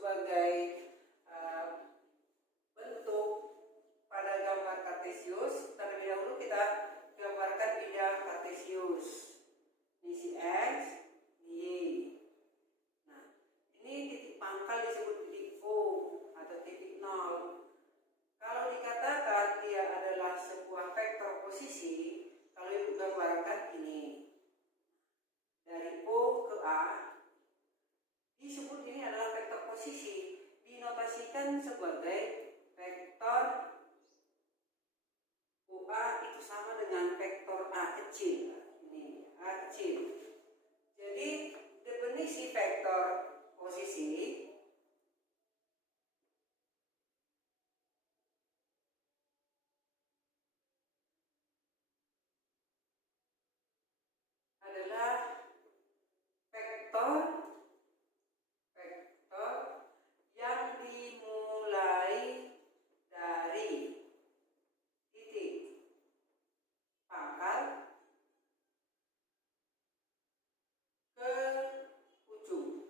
sebagai bentuk pada gambar kartesius. Terlebih dahulu kita gambarkan bidang kartesius. Ini si X, Y. Nah, ini titik pangkal disebut titik O atau titik 0. Kalau dikatakan dia adalah sebuah vektor posisi, kalau ibu gambarkan ini dari O ke A, disebut ini adalah vektor posisi, dinotasikan sebagai vektor OA itu sama dengan vektor A kecil. Ini A kecil. Jadi definisi vektor posisi adalah vektor yang dimulai dari titik pangkal ke ujung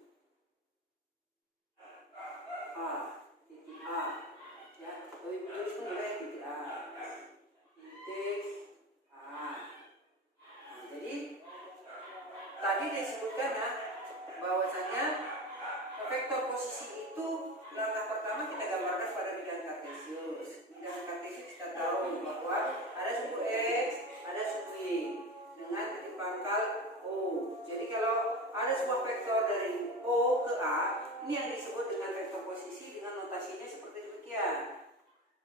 titik A, ya. Tulis mulai titik A, Nah, jadi tadi disebutkan ya bahwasanya vektor posisi itu langkah pertama kita gambarkan pada bidang kartesius. Bidang kartesius kita tahu bahwa ada sumbu X, ada sumbu Y dengan titik pangkal O. Jadi kalau ada sebuah vektor dari O ke A, ini yang disebut dengan vektor posisi dengan notasinya seperti demikian.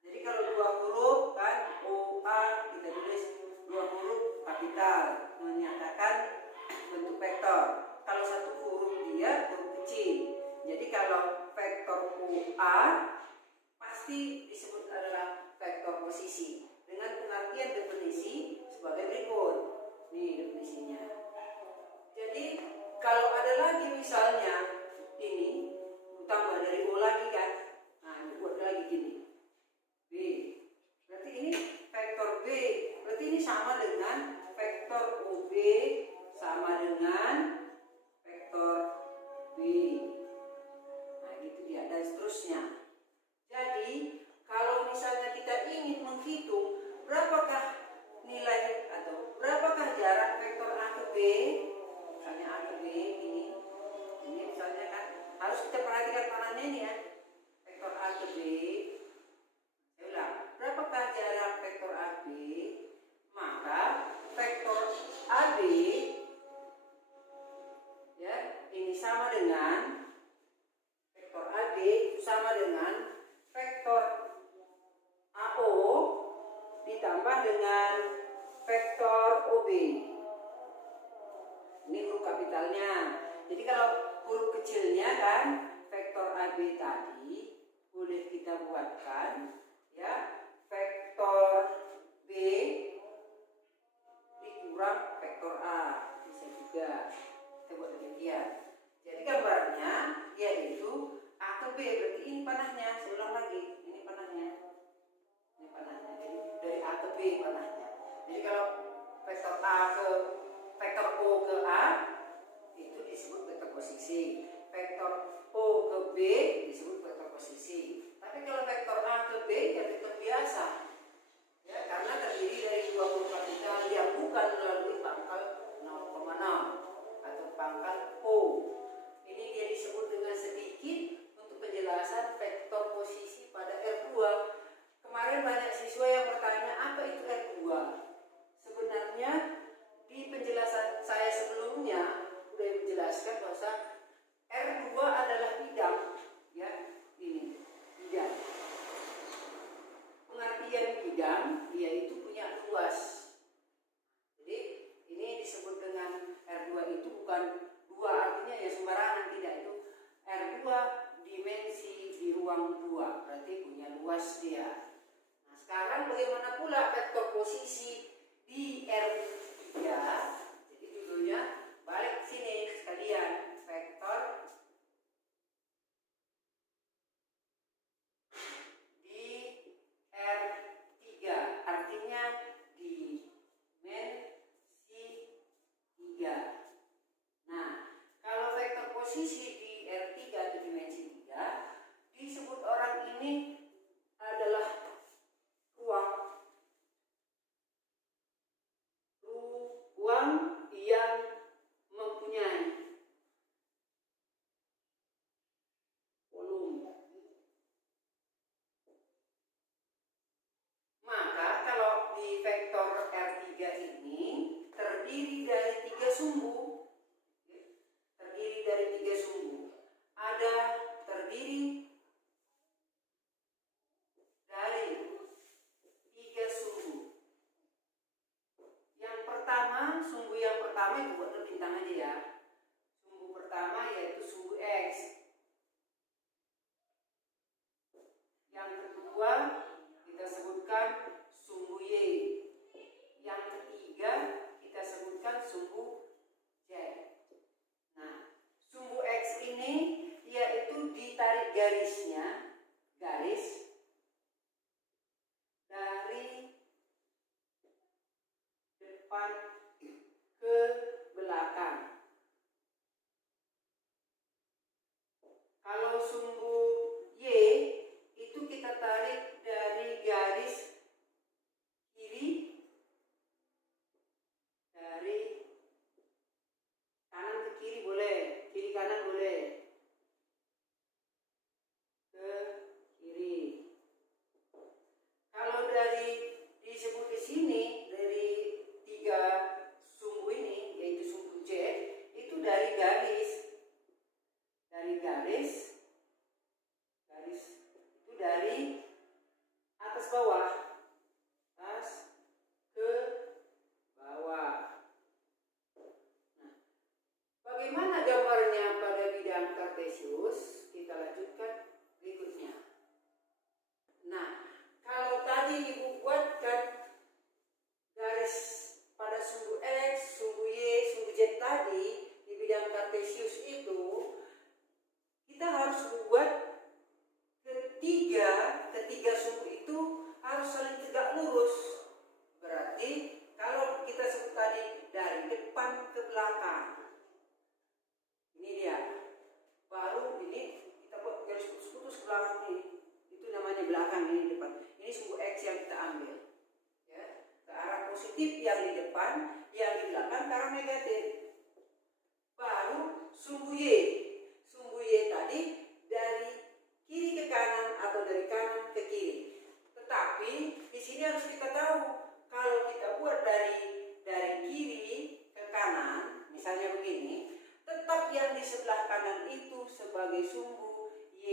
Jadi kalau dua huruf kan OA kita tulis dua huruf kapital menyatakan bentuk vektor. Kalau satu huruf dia huruf kecil. Jadi kalau vektor OA pasti disebut adalah vektor posisi dengan pengertian definisi sebagai berikut. Nih definisinya. Jadi kalau ada lagi misalnya ini tambah dari O lagi kan, nah buat lagi gini B, berarti ini vektor B, berarti ini sama dengan vektor OB sama dengan vektor B. Nah gitu dia dan seterusnya. Jadi kalau misalnya kita ingin menghitung berapakah nilai atau berapakah jarak vektor A ke B, misalnya A ke B ini misalnya kan harus kita perhatikan panahnya ini ya, vektor A ke B. Saya ulang, berapakah jarak vektor AB? Maka vektor AB ya ini sama dengan vektor AB sama dengan vektor AO ditambah dengan vektor OB. Ini huruf kapitalnya. Jadi kalau huruf kecilnya kan vektor AB tadi boleh kita buatkan ya vektor B dikurang vektor A, bisa juga kita buat demikian. Jadi gambarnya yaitu A ke B, berarti ini panahnya. Saya ulang lagi, ini panahnya. Jadi dari A ke B panahnya. Jadi kalau vektor O ke A itu disebut vektor posisi. Vektor O ke B disebut vektor posisi. Tapi kalau vektor A ke B ya vektor biasa. Ya, karena terdiri dari dua huruf kapital yang bukan melalui pangkal 0,6 atau pangkal O. Ini dia disebut dengan sedikit untuk penjelasan vektor posisi pada R2. Kemarin banyak siswa yang bertanya apa itu R2. Sebenarnya di penjelasan saya sebelumnya sudah menjelaskan bahwa R2 adalah bidang, ya ini bidang. Pengertian bidang dia itu punya luas. Jadi ini disebut dengan R2 itu bukan dua artinya ya sembarangan, tidak, itu R2 dimensi di ruang 2 berarti punya luas dia. Nah sekarang bagaimana pula vektor posisi di R3? Jadi judulnya balik sini sekalian, vektor di R3 artinya dimensi 3. Nah kalau vektor posisi di R3 atau dimensi 3 garisnya, garis dari depan ke belakang. Kalau sumbu Y itu kita tarik dari garis kiri, dari kanan ke kiri boleh, kiri kanan boleh, ke kiri. Kalau dari disebut di sini dari 3 sumbu ini, yaitu sumbu Z, itu dari garis itu dari atas bawah, atas ke bawah. Nah, bagaimana gambarnya pada bidang kartesius? Kita lanjutkan berikutnya. Nah, kalau tadi Ibu buatkan garis pada sumbu X, sumbu Y, sumbu Z tadi di bidang kartesius itu, kita harus buat ketiga sumbu itu harus saling tegak lurus. Berarti kalau kita sebut tadi dari depan ke belakang, ini dia. Baru ini kita buat garis putus-putus ke belakang ini. Itu namanya belakang, ini depan. Ini sumbu X yang kita ambil. Ya, ke arah positif yang di depan, yang di belakang ke arah negatif. Baru sumbu Y. Sumbu Y tadi dari kiri ke kanan atau dari kanan ke kiri. Tetapi di sini harus kita tahu, kalau kita buat dari kiri ke kanan, misalnya begini, tetap yang di sebelah kanan itu sebagai sumbu Y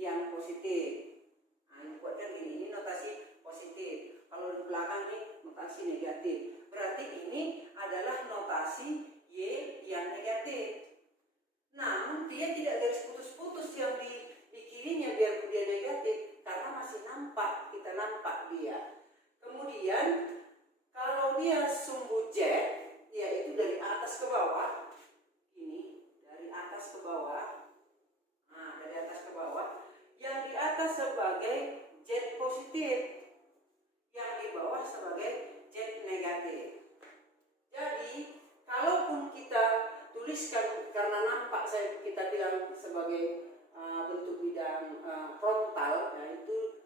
yang positif. Nah, ini buatkan gini, ini notasi positif. Kalau di belakang ini notasi negatif. Berarti ini adalah notasi Y yang negatif. Namun dia tidak garis putus-putus yang di kirinya biar dia negatif, karena masih nampak, kita nampak dia. Kemudian kalau dia sumbu Z, yaitu dari atas ke bawah, ini dari atas ke bawah. Nah, dari atas ke bawah, yang di atas sebagai Z positif, yang di bawah sebagai Z negatif. Jadi kalaupun kita tuliskan, karena nampak kita bilang sebagai bentuk bidang frontal, nah itu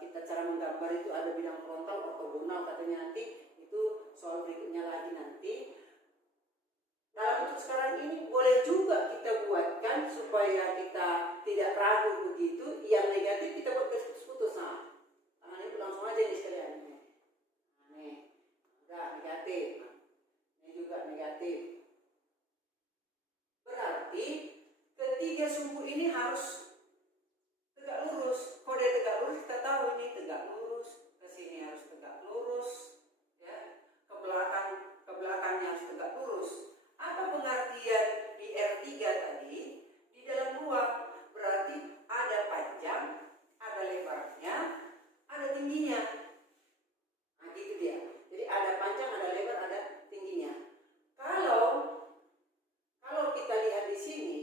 kita cara menggambar itu ada bidang frontal, ortogonal katanya, nanti itu soal berikutnya lagi nanti. Dalam bentuk sekarang ini boleh juga kita buatkan supaya kita tidak ragu begitu. Yang negatif kita buat garis putus-putus. Nah, tangan ini langsung aja nih sekalian. Nah, nih, udah negatif. Nah, ini juga negatif. Berarti ketiga sumbu ini harus tegak lurus. Kode tegak lurus kita tahu ini tegak lurus, ke sini harus tegak lurus, ya. Ke belakangnya harus tegak lurus. Apa pengertian di R3 tadi? Di dalam ruang berarti ada panjang, ada lebarnya, ada tingginya. Nah, gitu dia. Jadi ada panjang, ada lebar, ada tingginya. Kalau kita lihat di sini,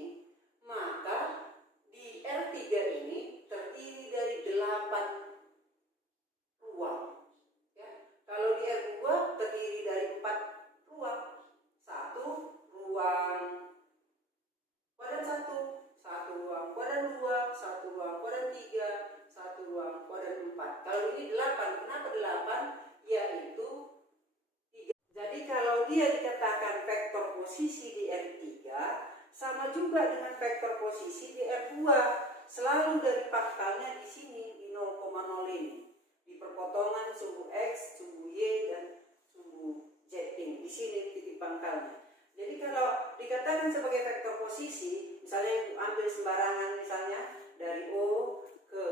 maka di R3 ini terdiri dari 8 ruang. Ya. Kalau di R2 terdiri dari 4 ruang. 1 ruang kuadran 1 ruang kuadran 2, 1 ruang kuadran 3, 1 ruang kuadran 4. Kalau ini 8, kenapa 8? Yaitu 3. Jadi kalau dia dikatakan vektor posisi di R3, sama juga dengan vektor posisi di R2, selalu dari pangkalnya di sini di 0,0 ini, di perpotongan sumbu X, sumbu Y dan sumbu Z ini. Di sini titik pangkalnya. Jadi kalau dikatakan sebagai vektor posisi, misalnya ambil sembarangan, misalnya dari O ke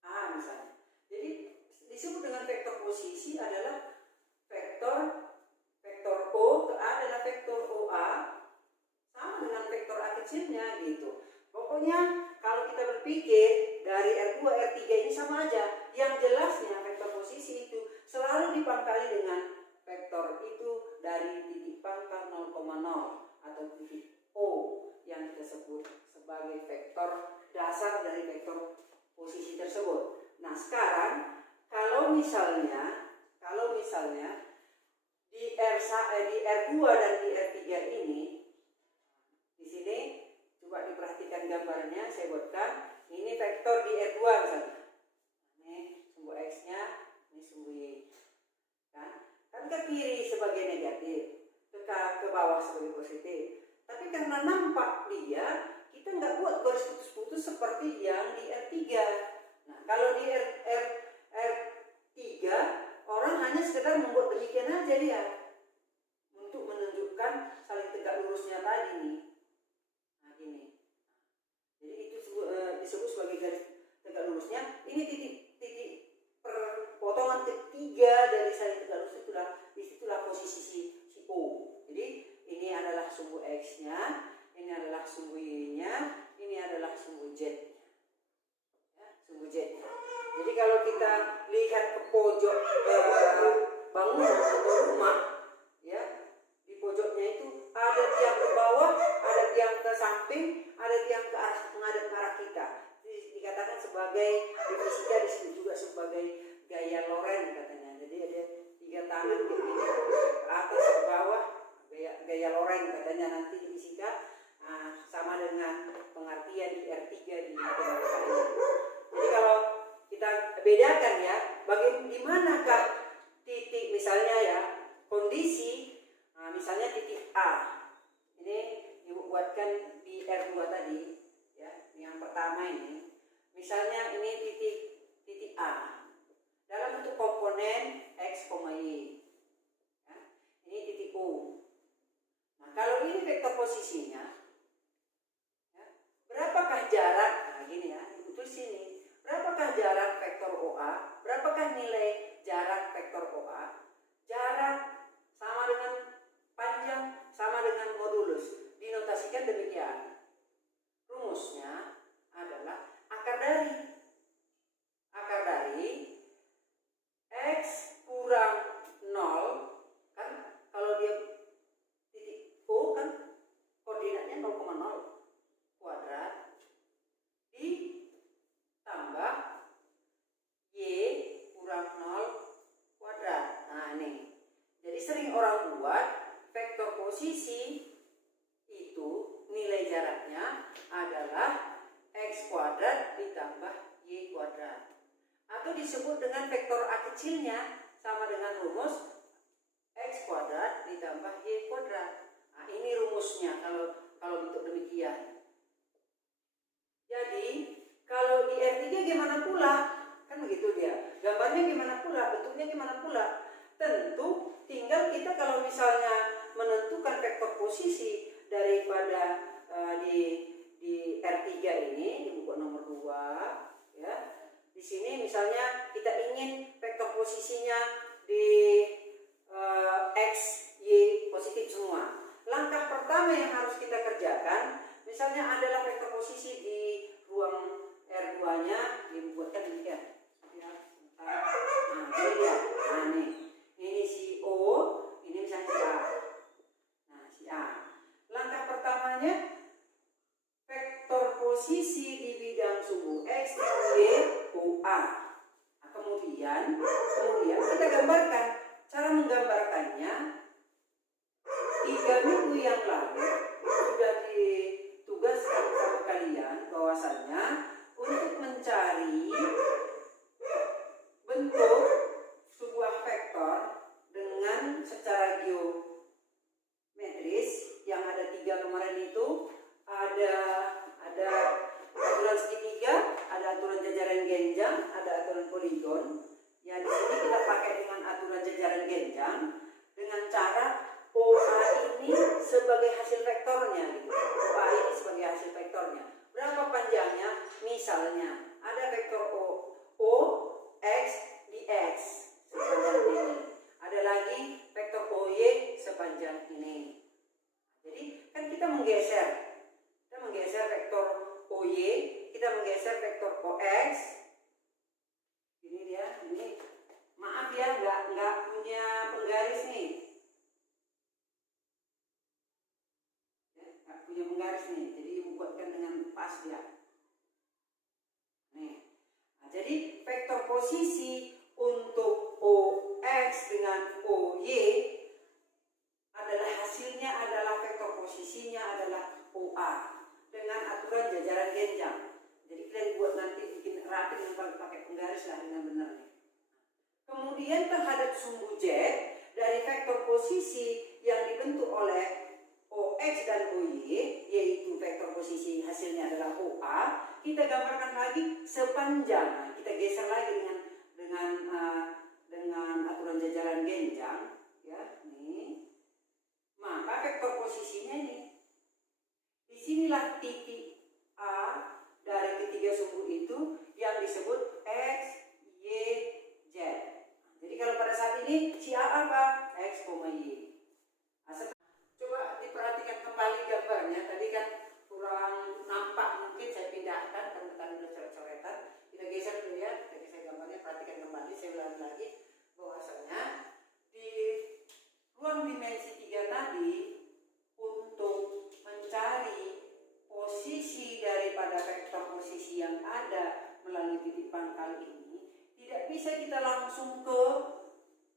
A misalnya. Jadi disebut dengan vektor posisi adalah vektor O ke A adalah vektor OA sama dengan vektor A kecilnya gitu. Pokoknya kalau kita berpikir dari R2, R3 ini sama aja. Yang jelasnya vektor posisi itu selalu dipangkali dengan vektor itu dari titik pangkal 0,0 atau titik O yang kita sebut sebagai vektor dasar. dasar dari vektor posisi tersebut. Nah sekarang kalau misalnya di R2 dan di R3 ini, di sini coba diperhatikan gambarnya, saya buatkan ini vektor di R2 misalnya. Ini sumbu X-nya, ini sumbu Y. Kan ke kiri sebagai negatif, ke bawah sebagai positif. Tapi karena nampak dia, kita nggak buat garis putus-putus seperti yang di R3. Nah, kalau di R3 orang hanya sekedar membuat demikian aja dia, untuk menunjukkan saling tegak lurusnya tadi nih. Nah, gini. Jadi itu disebut sebagai garis tegak lurusnya. Ini titik potongan ketiga dari saling tegak lurus, disitulah posisi si O. Jadi ini adalah sumbu X-nya, ini adalah sumbu Y-nya, ini adalah sumbu Z-nya. Ya, sumbu Z-nya. Jadi kalau kita lihat ke pojok bangunan atau rumah, ya, di pojoknya itu ada tiang ke bawah, ada tiang ke samping, ada tiang ke arah menghadap ke arah kita. Dikatakan sebagai, di fisika disebut juga sebagai gaya Lorentz katanya. Jadi ada 3 tangan ke atas ke bawah, gaya Lorentz katanya nanti di fisika. Sama dengan pengertian di R3 di matematika ini. Jadi kalau kita bedakan ya, di manakah titik misalnya ya, kondisi, misalnya titik A. Ini Ibu buatkan di R2 tadi, ya, yang pertama ini. Misalnya ini titik A. Dalam bentuk komponen X, Y. Ya, ini titik O. Nah, kalau ini vektor posisinya, ya, berapakah jarak? Nah, gini ya, Ibu tulis sini. Berapakah jarak vektor OA? Berapakah nilai jarak vektor OA? Jarak sama dengan panjang, sama dengan modulus. Dinotasikan demikian. Rumusnya adalah akar dari X kurang 0, kan kalau dia titik O kan koordinatnya 0,0 kuadrat ditambah Y kurang 0 kuadrat. Nah ini, jadi sering orang buat vektor posisi itu nilai jaraknya adalah X kuadrat ditambah Y kuadrat, atau disebut dengan vektor A kecilnya sama dengan rumus X kuadrat ditambah Y kuadrat. Nah ini rumusnya kalau bentuk demikian. Jadi kalau di R3 gimana pula? Kan begitu dia. Gambarnya gimana pula? Bentuknya gimana pula? Tentu tinggal kita kalau misalnya menentukan vektor posisi daripada di R3 ini di buku nomor 2, ya. Di sini misalnya kita ingin vektor posisinya di X, Y positif semua. Langkah pertama yang harus kita kerjakan, misalnya adalah vektor posisi di ruang R2-nya dibuatkan demikian. Ya. Nah, ini dia. Nah, ini si O, ini misalnya si A. Nah, si A. Langkah pertamanya vektor posisi di bidang sumbu X di Y OA. Nah, kemudian kita gambarkan. Cara menggambarkannya 3 minggu yang lalu sudah ditugaskan sama kalian bahwasannya untuk mencari bentuk sebuah vektor dengan secara geometris yang ada 3 kemarin itu, ada aturan segitiga, ada aturan jajaran genjang, ada aturan poligon. Ya di sini kita pakai dengan aturan jajaran genjang dengan cara OA ini sebagai hasil vektornya gitu. OA ini sebagai hasil vektornya. Berapa panjangnya? Misalnya ada vektor O X di X sepanjang ini. Ada lagi vektor OY sepanjang ini. Jadi kan kita menggeser vektor OY, kita menggeser vektor OX. Ini dia, ini maaf ya, nggak punya penggaris nih. Ya, nggak punya penggaris nih, jadi buatkan dengan pas ya. Nih. Nah, jadi vektor posisi untuk OX dengan OY adalah hasilnya adalah vektor posisinya adalah OA dengan aturan jajaran genjang. Jadi kalian buat nanti bikin rapi dengan pakai penggaris lah dengan benar. Kemudian terhadap sumbu Z dari vektor posisi yang dibentuk oleh OX dan OY, yaitu vektor posisi hasilnya adalah OA, kita gambarkan lagi sepanjang. Kita geser lagi dengan aturan jajaran genjang, ya, nih. Maka vektor posisinya ini, disinilah titik A dari ketiga sumbu itu yang disebut X, Y, Z. Jadi kalau pada saat ini si A apa? X, Y. Coba diperhatikan kembali gambarnya. Tadi kan kurang nampak, mungkin saya pindahkan karena tadi sudah coret-coretan. Kita geser dulu ya, kita geser gambarnya, perhatikan kembali. Saya ulangi lagi bahwasanya di ruang dimensi 3 tadi untuk mencari posisi daripada vektor posisi yang ada melalui titik pangkal ini tidak bisa kita langsung ke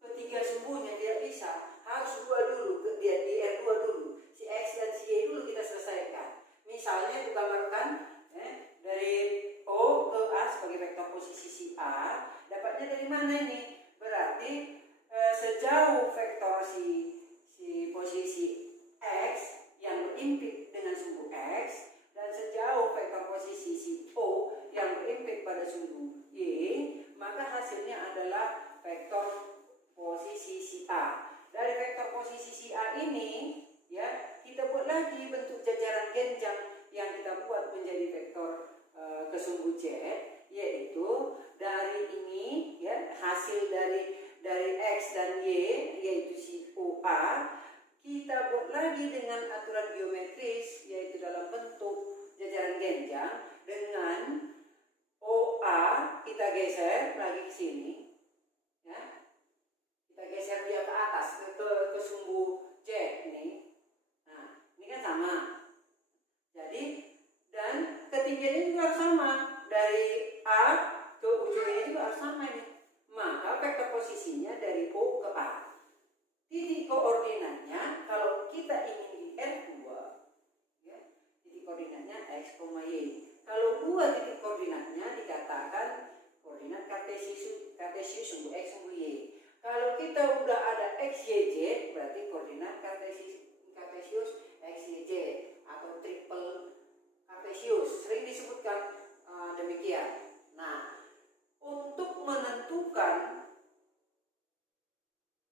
ketiga sumbunya, tidak bisa, harus dua dulu, di R2 dulu, si X dan si Y dulu kita selesaikan. Misalnya digambarkan dari O ke A sebagai vektor posisi si A, dapatnya dari mana ini? Berarti sejauh vektor si posisi X yang berimpit dengan sumbu X dan sejauh vektor posisi si O yang berimpit pada sumbu Y, maka hasilnya adalah vektor posisi si A. Dari vektor posisi si A ini, ya, kita buat lagi bentuk jajaran genjang yang kita buat menjadi vektor ke sumbu Z, yaitu dari ini, ya, hasil dari X dan Y, yaitu si OA, kita buat lagi dengan aturan geometris, yaitu dalam bentuk jajaran genjang dengan OA kita geser lagi ke sini, ya. Kita geser dia ke atas ke sumbu Z ini. Nah, ini kan sama. Jadi dan ketinggiannya juga harus sama, dari A ke ujungnya juga harus sama ini. Maka vektor posisinya dari O ke A. Titik koordinatnya kalau kita ingin di R2, ya, titik koordinatnya X, Y. Kalau dua titik koordinatnya dikatakan koordinat kartesius sumbu X, sumbu Y. Kalau kita udah ada X, Y, Z, berarti koordinat kartesius X, Y, Z atau triple kartesius, sering disebutkan demikian. Nah, untuk menentukan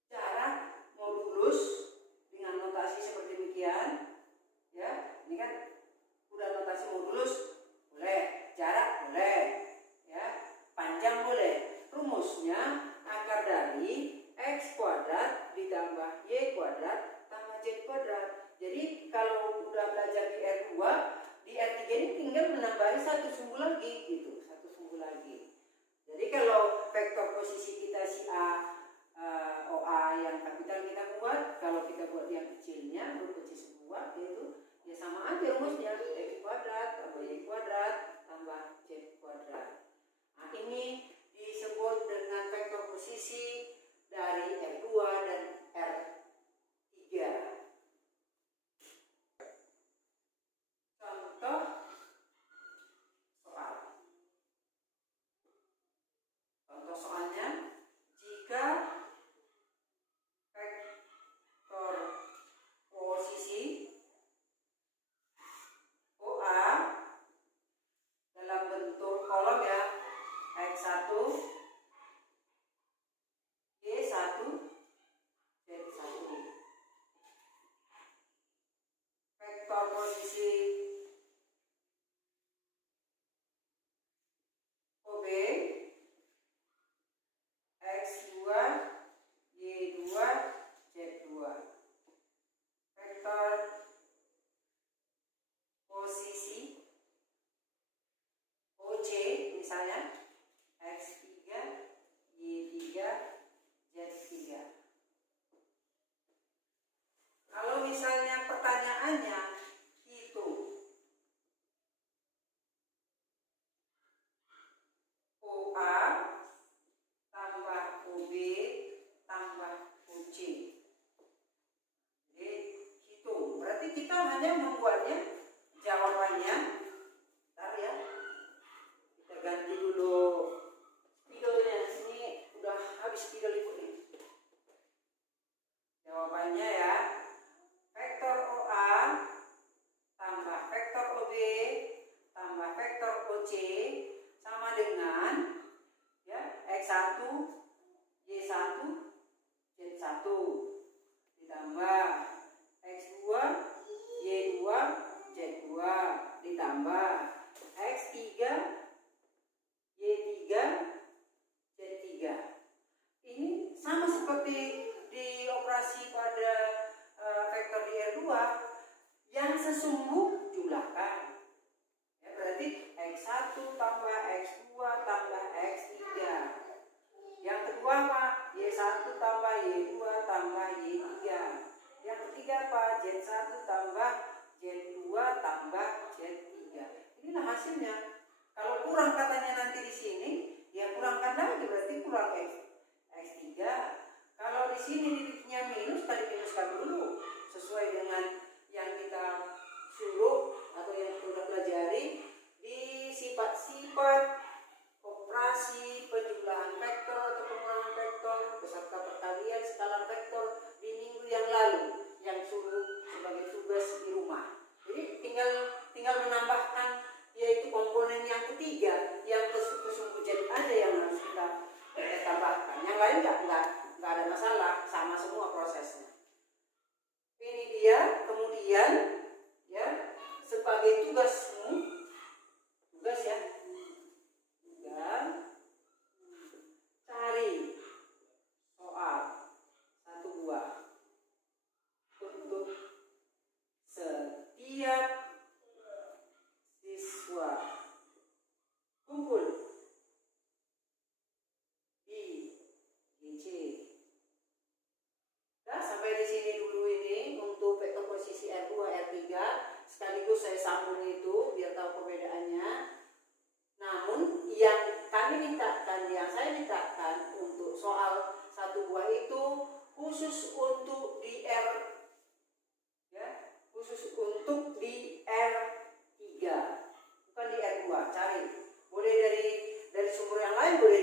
jarak modulus dengan notasi seperti demikian, ya, ini kan udah notasi modulus, boleh, jarak boleh, ya, panjang boleh. Rumusnya akar dari X kuadrat ditambah Y kuadrat tambah Z kuadrat. Jadi kalau udah belajar di R2, di R3 ini tinggal menambahi satu sumbu lagi gitu, satu sumbu lagi. Jadi kalau vektor posisi kita si A OA yang kapital kita buat, kalau kita buat yang kecilnya huruf kecil semua, itu ya sama aja rumusnya, X kuadrat tambah Y kuadrat tambah Z kuadrat. Nah, ini disebut dengan vektor posisi dari R2 dan R3. Contoh soal. Contoh soalnya, jika vektor posisi OA dalam bentuk kolom, ya, X1, Y1, Z1. Vektor posisi OB X2, Y2, Z2. Vektor posisi OC misalnya X3, Y3, Z3. Kalau misalnya pertanyaannya itu sesungguh jumlahkan. Ya, berarti X1 tambah X2 tambah X3. Yang kedua apa? Y1 tambah Y2 tambah Y3. Yang ketiga apa? Z1 tambah Z2 tambah Z3. Inilah hasilnya. Kalau kurang katanya nanti di sini, ya kurangkan lagi, berarti kurang X3. Kalau di sini titiknya minus, tadi minuskan dulu sesuai dengan yang kita suruh atau yang kita pelajari di sifat-sifat operasi penjumlahan vektor atau pengurangan vektor beserta perkalian skala vektor di minggu yang lalu yang suruh sebagai tugas di rumah. Jadi tinggal menambahkan yaitu komponen yang ketiga yang kesungguh jadi ada yang harus kita tambahkan. Yang lain nggak ada masalah, sama semua prosesnya. Ini dia kemudian ya sebagai tugasmu, tugas ya, dan cari soal 1 buah untuk setiap siswa kumpul di GC. Nah, sampai di sini dulu ini untuk vektor posisi R2, R3. Sekaligus saya sambung itu biar tahu perbedaannya. Namun yang saya mintakan untuk soal 1 buah itu khusus untuk di R, ya, khusus untuk di R3, bukan di R2. Cari, boleh dari sumber yang lain, boleh